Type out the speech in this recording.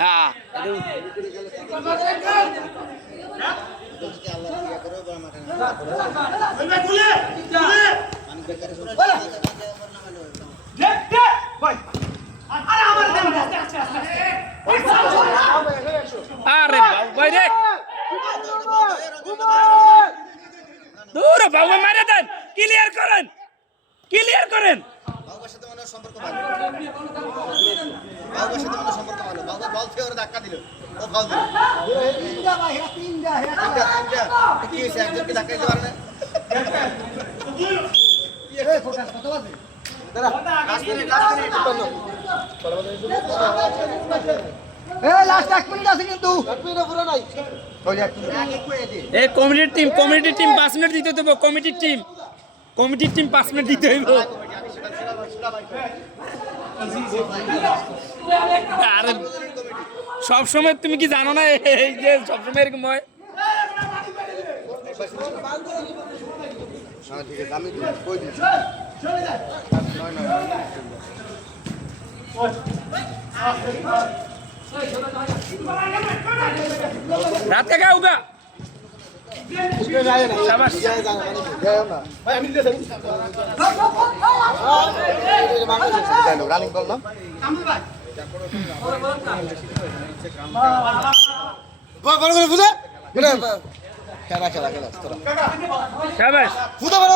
হ্যাঁ আরে ভাই রে দূর বাবু মারে দেন ক্লিয়ার করেন বাবুর সাথে মনে সম্পর্ক ভালো বাবুর সাথে মনে সম্পর্ক ভালো বাবু বল থেকে ওরা ধাক্কা দিল ও বল দিল তিনটা কি হয়েছে একজনকে ধাক্কা দিতে পারে না লাস্ট 1 মিনিট আছে কিন্তু 1 মিনিট পুরো নাই এই কমিটির টিম 5 মিনিট দিতে দেবো কমিটির টিম 5 মিনিট দিতে হইব আরে সব সময় তুমি কি জানো না এই যে সব সময় এরকম হয় ঠিক আছে আমি কই দিচ্ছি রাত কা होगा शाबाश রানিং করলাম খেলা शाबाश ফুটা বড়